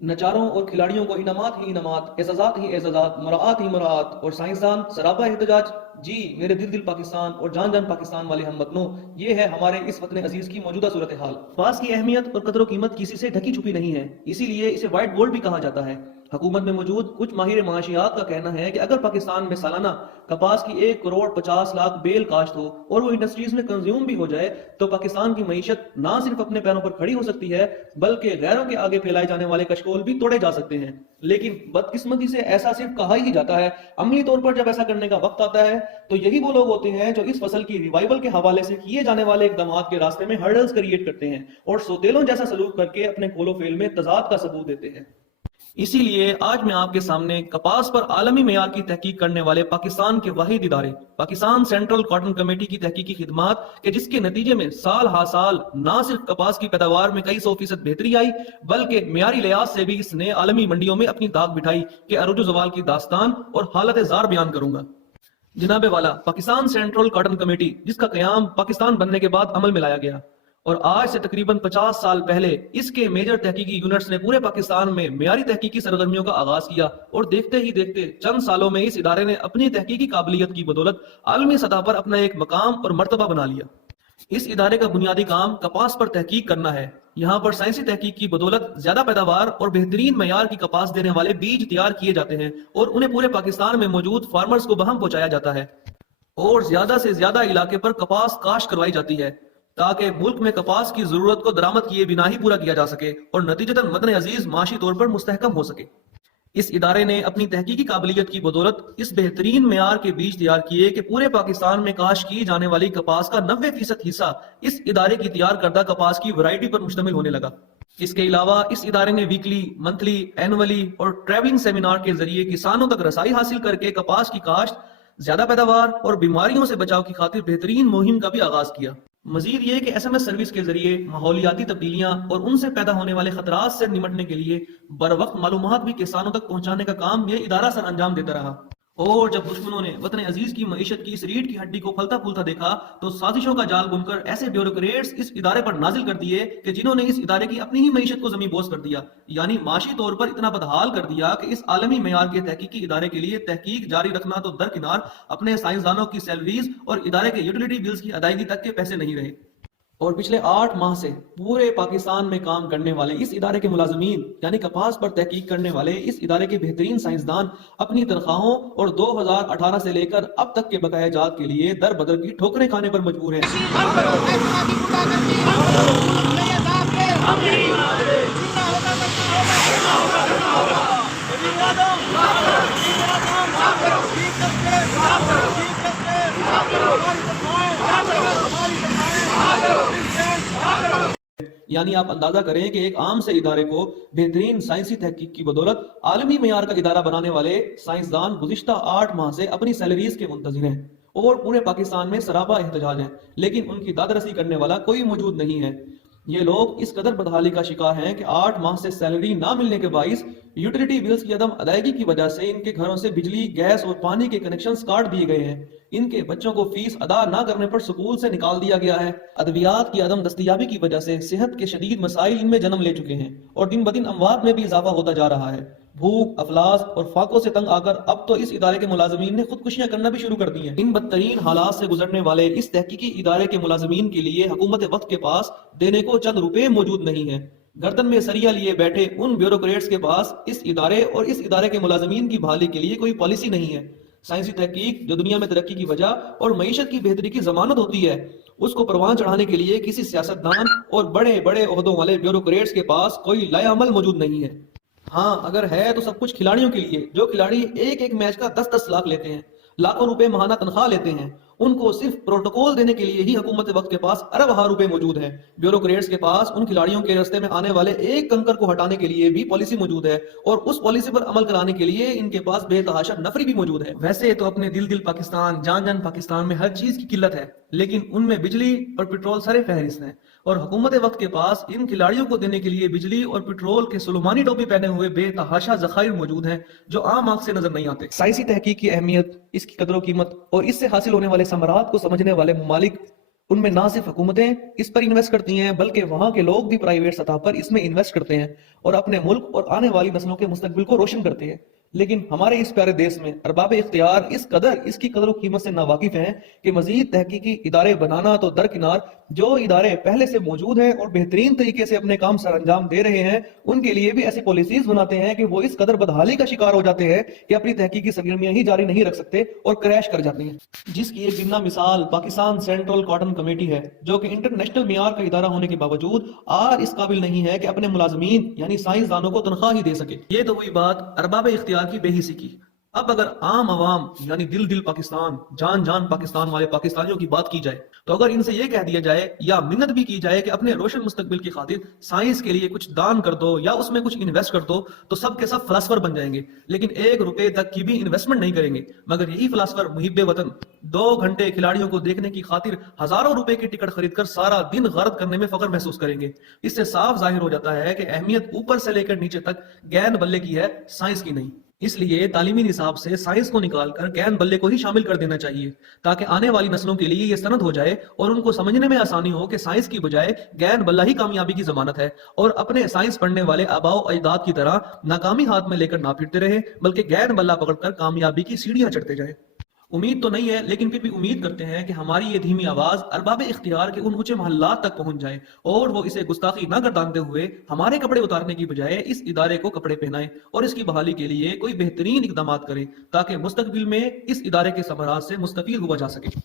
नचारों और खिलाड़ियों को इनामात ही इनामात, एजाजात ही एजाजात, मुराआत ही मुराआत और साइंसदान सराबा एहतजाज। जी मेरे दिल दिल पाकिस्तान और जान जान पाकिस्तान वाले हम वतनों, ये है हमारे इस वतन अजीज की मौजूदा सूरत हाल। पास की अहमियत और कदर कीमत किसी से ढकी छुपी नहीं है, इसीलिए इसे व्हाइट गोल्ड भी कहा जाता है। हुकूमत में मौजूद कुछ माहिर माशियात का कहना है कि अगर पाकिस्तान में सालाना कपास की 1 करोड़ 50 लाख बेल काश्त हो और वो इंडस्ट्रीज में कंज्यूम भी हो जाए, तो पाकिस्तान की मईशत ना सिर्फ अपने पैरों पर खड़ी हो सकती है, बल्कि गैरों के आगे फैलाए जाने वाले कशकोल भी तोड़े जा सकते हैं। लेकिन बदकिस्मती से ऐसा सिर्फ कहा ही जाता है, अमली तौर पर जब ऐसा करने का वक्त आता है तो यही वो लोग होते हैं जो इस फसल की रिवाइवल के हवाले से किए जाने वाले इकदामात के रास्ते में हर्डल्स क्रिएट करते हैं और सोतेलों जैसा सलूक करके अपने खोलो फेल में तजाद का सबूत देते हैं। इसीलिए आज मैं आपके सामने कपास पर आलमी मेयार की तहकीक करने वाले पाकिस्तान के वाहिद इदारे पाकिस्तान सेंट्रल कॉटन कमेटी की तहकीकी खिदमात के जिसके नतीजे में साल हा साल ना सिर्फ कपास की पैदावार में कई 100% बेहतरी आई, बल्कि मेयारी लिहाज से भी इसने आलमी मंडियों में अपनी दाग बिठाई के अरूज जवाल की दास्तान और हालत जार बयान करूंगा। जनाबे वाला, पाकिस्तान सेंट्रल कॉटन कमेटी जिसका कयाम पाकिस्तान बनने के बाद अमल में लाया गया और आज से तकरीबन 50 साल पहले इसके मेजर तहकीकी यूनिट्स ने पूरे पाकिस्तान में मेयारी तहकीकी सरगर्मियों का आगाज किया और देखते ही देखते चंद सालों में इस इदारे ने अपनी तहकीकी काबिलियत की बदौलत आलमी सतह पर अपना एक मकाम और मर्तबा बना लिया। इस इदारे का बुनियादी काम कपास पर तहकीक करना है। यहाँ पर साइंसी तहकीक की बदौलत ज्यादा पैदावार और बेहतरीन मयार की कपास देने वाले बीज तैयार किए जाते हैं और उन्हें पूरे पाकिस्तान में मौजूद फार्मर्स को बहम पहुंचाया जाता है और ज्यादा से ज्यादा इलाके पर कपास काश्त करवाई जाती है ताकि मुल्क में कपास की जरूरत को दरामद किए बिना ही पूरा किया जा सके और नतीजतन वतन अजीज माशी तौर पर मुस्तहकम हो सके। इस इदारे ने अपनी तहकीकी काबिलियत की बदौलत इस बेहतरीन मेयार के बीज तैयार किए कि पूरे पाकिस्तान में काश की जाने वाली कपास का 90% हिस्सा इस इदारे की तैयार करदा कपास की वैरायटी पर मुश्तमिल होने लगा। इसके अलावा इस इदारे ने वीकली, मंथली, एनुअली और ट्रैवलिंग सेमिनार के जरिए किसानों तक रसाई हासिल करके कपास की काश्त, ज्यादा पैदावार और बीमारियों से बचाव की खातिर बेहतरीन मुहिम का भी आगाज किया। मजीद ये कि SMS सर्विस के जरिए माहौलियाती तब्दीलियां और उनसे पैदा होने वाले खतरात से निपटने के लिए बर वक्त मालूमात भी किसानों तक पहुंचाने का काम यह इदारा सर अंजाम देता रहा। और जब दुश्मनों ने वतन अजीज की मईशत की इस रीढ़ की हड्डी को फलता फूलता देखा तो साजिशों का जाल बुनकर ऐसे ब्यूरोक्रेट्स इस इदारे पर नाजिल कर दिए कि जिन्होंने इस इदारे की अपनी ही मईशत को जमीन बोस कर दिया, यानी माशी तौर पर इतना बदहाल कर दिया कि इस आलमी मेयार के तहकीकी इदारे के लिए तहकीक जारी रखना तो दरकिनार, अपने साइंसदानों की सैलरीज और इदारे के यूटिलिटी बिल्स की अदायगी तक के पैसे नहीं रहे। और पिछले 8 माह से पूरे पाकिस्तान में काम करने वाले इस इदारे के मुलाजमीन यानी कपास पर तहकीक करने वाले इस इदारे के बेहतरीन साइंसदान अपनी तनख्वाहों और 2018 से लेकर अब तक के बकाया जात के लिए दर बदर की ठोकरें खाने पर मजबूर हैं। यानी आप अंदाजा करें कि एक आम से इदारे को बेहतरीन साइंसी तहकीक की बदौलत आलमी मेयार का इदारा बनाने वाले साइंसदान गुज़िश्ता 8 माह से अपनी सैलरीज के मुंतजिर हैं और पूरे पाकिस्तान में सराबा एहतजाज है, लेकिन उनकी दादरसी करने वाला कोई मौजूद नहीं है। ये लोग इस कदर बदहाली का शिकार हैं कि 8 माह से सैलरी ना मिलने के बाइस यूटिलिटी बिल्स की अदम अदायगी की वजह से इनके घरों से बिजली, गैस और पानी के कनेक्शंस काट दिए गए हैं। इनके बच्चों को फीस अदा ना करने पर स्कूल से निकाल दिया गया है। अद्वियात की अदम दस्तयाबी की वजह से सेहत के शदीद मसाइल इनमें जन्म ले चुके हैं और दिन ब दिन अमवात में भी इजाफा होता जा रहा है। भूख, अफलास और फाकों से तंग आकर अब तो इस इदारे के मुलाजमीन ने खुदकुशियां करना भी शुरू कर दी हैं। इन बदतरीन हालात से गुजरने वाले इस तहकीकी इदारे के मुलाजमीन के लिए हुकूमत वक्त के पास देने को चंद रुपए मौजूद नहीं है। गर्दन में सरिया लिए बैठे उन ब्यूरोक्रेट्स के पास इस इदारे और इस इदारे के मुलाजमीन की बहाली के लिए कोई पॉलिसी नहीं है। साइंसी तहकीक जो दुनिया में तरक्की की वजह और मईशत की बेहतरी की जमानत होती है, उसको परवान चढ़ाने के लिए किसी सियासतदान और बड़े बड़े ओहदों वाले ब्यूरोक्रेट्स के पास कोई लाएअमल मौजूद नहीं है। हाँ, अगर है तो सब कुछ खिलाड़ियों के लिए, जो खिलाड़ी एक एक मैच का 10-10 लाख लेते हैं, लाखों रुपए महाना तनख्वाह लेते हैं। उनको सिर्फ प्रोटोकॉल देने के लिए ही हुकूमत वक्त के पास अरब रुपए मौजूद है। ब्यूरोक्रेट्स के पास उन खिलाड़ियों के रास्ते में आने वाले एक कंकर को हटाने के लिए भी पॉलिसी मौजूद है और उस पॉलिसी पर अमल कराने के लिए इनके पास बेतहाशा नफरी भी मौजूद है। वैसे तो अपने दिल दिल पाकिस्तान, जान जान पाकिस्तान में हर चीज की किल्लत है, लेकिन उनमें बिजली और पेट्रोल सरे फहरिस्त हैं और हुकूमत वक्त के पास इन खिलाड़ियों को देने के लिए बिजली और पेट्रोल के सुलेमानी टोपी पहने हुए बेतहाशा जखायर मौजूद हैं जो आम आंख से नजर नहीं आते। साइंसी तहकीक की अहमियत, इसकी कदर कीमत और इससे हासिल होने वाले समरात को समझने वाले ममालिक ان میں نہ صرف حکومتیں اس پر انویسٹ کرتی ہیں بلکہ وہاں کے لوگ بھی پرائیویٹ سطح پر اس میں انویسٹ کرتے ہیں اور اپنے ملک اور آنے والی نسلوں کے مستقبل کو روشن کرتے ہیں۔ لیکن ہمارے اس پیارے دیش میں ارباب اختیار اس قدر اس کی قدر و قیمت سے ناواقف ہیں کہ مزید تحقیقی ادارے بنانا تو درکنار، جو ادارے پہلے سے موجود ہیں اور بہترین طریقے سے اپنے کام سر انجام دے رہے ہیں ان کے لیے بھی ایسی پالیسیز بناتے ہیں کہ وہ اس قدر بدحالی کا شکار ہو جاتے ہیں کہ اپنی تحقیقی سرگرمیاں ہی جاری نہیں رکھ سکتے اور کریش کر جاتی ہیں، جس کی ایک زندہ مثال پاکستان سینٹرل کاٹن کمیٹی ہے، جو کہ انٹرنیشنل معیار کا ادارہ ہونے کے باوجود آج اس قابل نہیں ہے کہ اپنے ملازمین یعنی سائنسدانوں کو تنخواہ ہی دے سکے۔ یہ تو ہوئی بات ارباب اختیار کی بے حسی کی۔ اب اگر عام عوام یعنی دل دل پاکستان جان جان پاکستان والے پاکستانیوں کی بات کی جائے تو اگر ان سے یہ کہہ دیا جائے یا منت بھی کی جائے کہ اپنے روشن مستقبل کی خاطر سائنس کے لیے کچھ دان کر دو یا اس میں کچھ انویسٹ کر دو تو سب کے سب فلاسفر بن جائیں گے، لیکن 1 روپے تک کی بھی انویسٹمنٹ نہیں کریں گے۔ مگر یہی فلاسفر محب وطن 2 گھنٹے کھلاڑیوں کو دیکھنے کی خاطر ہزاروں روپے کی ٹکٹ خرید کر سارا دن غارت کرنے میں فخر محسوس کریں گے۔ اس سے صاف ظاہر ہو جاتا ہے کہ اہمیت اوپر سے لے کر نیچے تک گیند بلے کی ہے، سائنس کی نہیں۔ اس لیے تعلیمی نصاب سے سائنس کو نکال کر گیند بلے کو ہی شامل کر دینا چاہیے تاکہ آنے والی نسلوں کے لیے یہ سند ہو جائے اور ان کو سمجھنے میں آسانی ہو کہ سائنس کی بجائے گیند بلہ ہی کامیابی کی ضمانت ہے، اور اپنے سائنس پڑھنے والے آباء و اجداد کی طرح ناکامی ہاتھ میں لے کر نہ پھرتے رہے بلکہ گیند بلہ پکڑ کر کامیابی کی سیڑھیاں چڑھتے جائیں۔ امید تو نہیں ہے لیکن پھر بھی امید کرتے ہیں کہ ہماری یہ دھیمی آواز ارباب اختیار کے ان اونچے محلات تک پہنچ جائے اور وہ اسے گستاخی نہ گردانتے ہوئے ہمارے کپڑے اتارنے کی بجائے اس ادارے کو کپڑے پہنائیں اور اس کی بحالی کے لیے کوئی بہترین اقدامات کریں تاکہ مستقبل میں اس ادارے کے ثمرات سے مستفید ہوا جا سکے۔